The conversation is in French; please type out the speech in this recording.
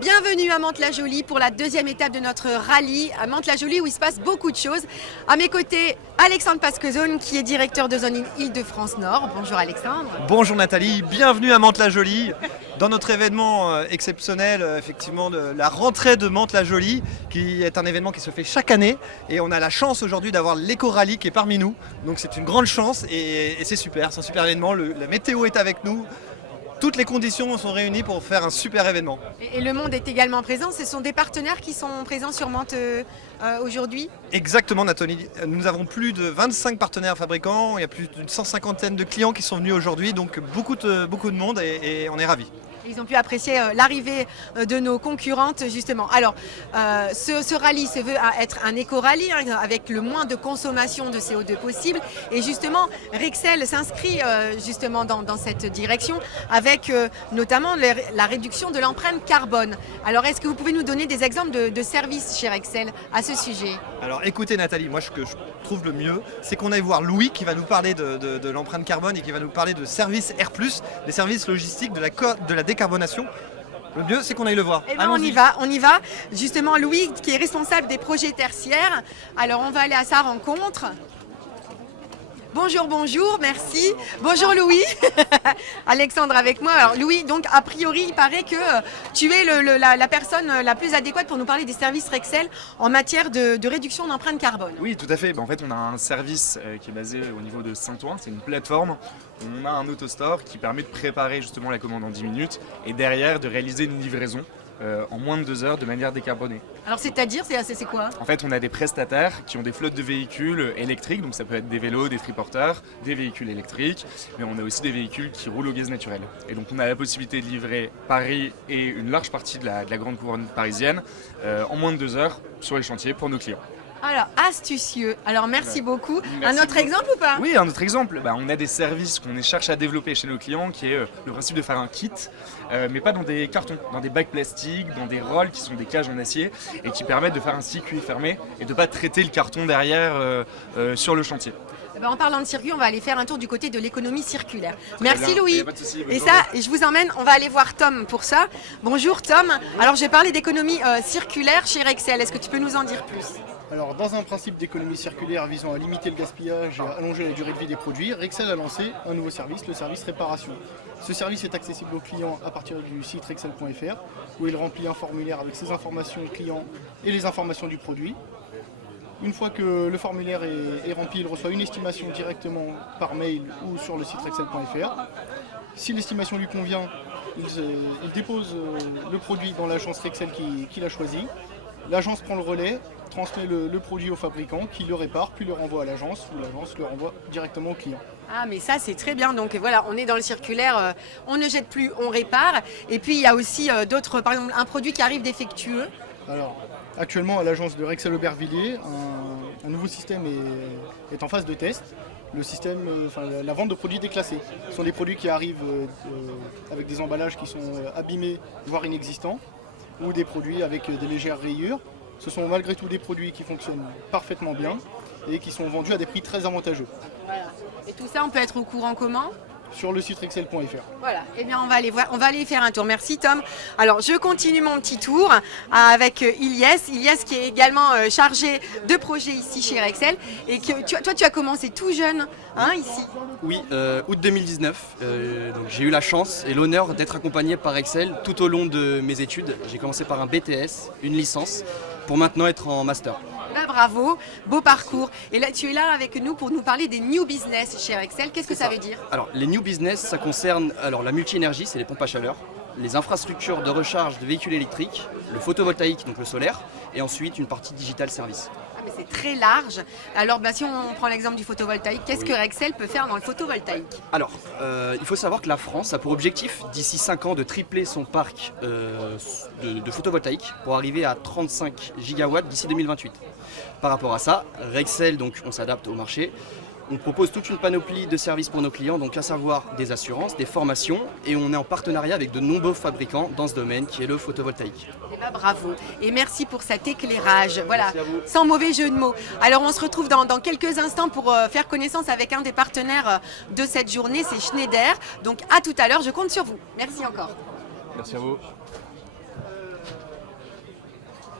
Bienvenue à Mantes-la-Jolie pour la deuxième étape de notre rallye à Mantes-la-Jolie où il se passe beaucoup de choses. À mes côtés, Alexandre Pasquezone qui est directeur de zone Île-de-France Nord. Bonjour Alexandre. Bonjour Nathalie, bienvenue à Mantes-la-Jolie dans notre événement exceptionnel, effectivement, de la rentrée de Mantes-la-Jolie qui est un événement qui se fait chaque année et on a la chance aujourd'hui d'avoir l'éco-rallye qui est parmi nous. Donc c'est une grande chance et c'est super, c'est un super événement, la météo est avec nous. Toutes les conditions sont réunies pour faire un super événement. Et le monde est également présent. Ce sont des partenaires qui sont présents sur Mantes aujourd'hui. Exactement Nathalie. Nous avons plus de 25 partenaires fabricants. Il y a plus d'une 150aine de clients qui sont venus aujourd'hui. Donc beaucoup de monde et on est ravis. Ils ont pu apprécier l'arrivée de nos concurrentes justement. Alors, ce rallye se veut être un éco-rallye avec le moins de consommation de CO2 possible. Et justement, Rexel s'inscrit justement dans cette direction avec notamment la réduction de l'empreinte carbone. Alors, est-ce que vous pouvez nous donner des exemples de services chez Rexel à ce sujet? Alors écoutez Nathalie, moi ce que je trouve le mieux, c'est qu'on aille voir Louis qui va nous parler de l'empreinte carbone et qui va nous parler de services R+, des services logistiques de la décarbonation. Le mieux, c'est qu'on aille le voir. Eh bien, on y va. Justement, Louis, qui est responsable des projets tertiaires. Alors, on va aller à sa rencontre. Bonjour, merci. Bonjour Louis. Alexandre avec moi. Alors Louis, donc a priori, il paraît que tu es la personne la plus adéquate pour nous parler des services Rexel en matière de réduction d'empreinte carbone. Oui, tout à fait. En fait, on a un service qui est basé au niveau de Saint-Ouen. C'est une plateforme. On a un autostore qui permet de préparer justement la commande en 10 minutes et derrière de réaliser une livraison en moins de 2 heures de manière décarbonée. Alors c'est-à-dire, c'est quoi? En fait, on a des prestataires qui ont des flottes de véhicules électriques, donc ça peut être des vélos, des triporteurs, des véhicules électriques, mais on a aussi des véhicules qui roulent au gaz naturel. Et donc on a la possibilité de livrer Paris et une large partie de la grande couronne parisienne en moins de 2 heures sur les chantiers pour nos clients. Alors, astucieux. Alors, merci beaucoup. Merci un autre exemple ou pas? Oui, un autre exemple. On a des services qu'on cherche à développer chez nos clients, qui est le principe de faire un kit, mais pas dans des cartons, dans des bacs plastiques, dans des rolls qui sont des cages en acier et qui permettent de faire un circuit fermé et de ne pas traiter le carton derrière sur le chantier. En parlant de circuit, on va aller faire un tour du côté de l'économie circulaire. Merci bien. Louis. Pas de souci, Et ça, je vous emmène, on va aller voir Tom pour ça. Bonjour Tom. Alors j'ai parlé d'économie circulaire chez Rexel. Est-ce que tu peux nous en dire plus? Alors, dans un principe d'économie circulaire visant à limiter le gaspillage et à allonger la durée de vie des produits, Rexel a lancé un nouveau service, le service réparation. Ce service est accessible aux clients à partir du site rexel.fr où il remplit un formulaire avec ses informations clients et les informations du produit. Une fois que le formulaire est rempli, il reçoit une estimation directement par mail ou sur le site rexel.fr. Si l'estimation lui convient, il dépose le produit dans l'agence Rexel qu'il a choisi. L'agence prend le relais, transmet le produit au fabricant qui le répare, puis le renvoie à l'agence ou l'agence le renvoie directement au client. Ah mais ça c'est très bien, donc voilà, on est dans le circulaire, on ne jette plus, on répare. Et puis il y a aussi d'autres, par exemple un produit qui arrive défectueux. Alors, actuellement à l'agence de Rexel Aubervilliers, un nouveau système est en phase de test. Le système, la vente de produits déclassés. Ce sont des produits qui arrivent avec des emballages qui sont abîmés, voire inexistants, ou des produits avec des légères rayures. Ce sont malgré tout des produits qui fonctionnent parfaitement bien et qui sont vendus à des prix très avantageux. Voilà. Et tout ça, on peut être au courant comment? Sur le site rexel.fr. Voilà, eh bien on va aller voir, on va aller faire un tour. Merci Tom. Alors je continue mon petit tour avec Ilyes qui est également chargé de projet ici chez Rexel. Et que, toi tu as commencé tout jeune ici. Oui, août 2019. Donc j'ai eu la chance et l'honneur d'être accompagné par Rexel tout au long de mes études. J'ai commencé par un BTS, une licence, pour maintenant être en master. Ben, bravo, beau parcours. Et là, tu es là avec nous pour nous parler des new business chez Rexel. Qu'est-ce que ça veut dire? Alors, les new business, ça concerne la multi-énergie, c'est les pompes à chaleur, les infrastructures de recharge de véhicules électriques, le photovoltaïque, donc le solaire, et ensuite une partie digital service. Ah, mais c'est très large. Alors, si on prend l'exemple du photovoltaïque, qu'est-ce que Rexel peut faire dans le photovoltaïque? Alors, il faut savoir que la France a pour objectif, d'ici 5 ans, de tripler son parc de photovoltaïque pour arriver à 35 gigawatts d'ici 2028. Par rapport à ça, Rexel, donc on s'adapte au marché. On propose toute une panoplie de services pour nos clients, donc à savoir des assurances, des formations, et on est en partenariat avec de nombreux fabricants dans ce domaine qui est le photovoltaïque. Eh ben, bravo et merci pour cet éclairage. Voilà, Merci à vous. sans mauvais jeu de mots. Alors on se retrouve dans quelques instants pour faire connaissance avec un des partenaires de cette journée, c'est Schneider. Donc à tout à l'heure, je compte sur vous. Merci encore. Merci à vous.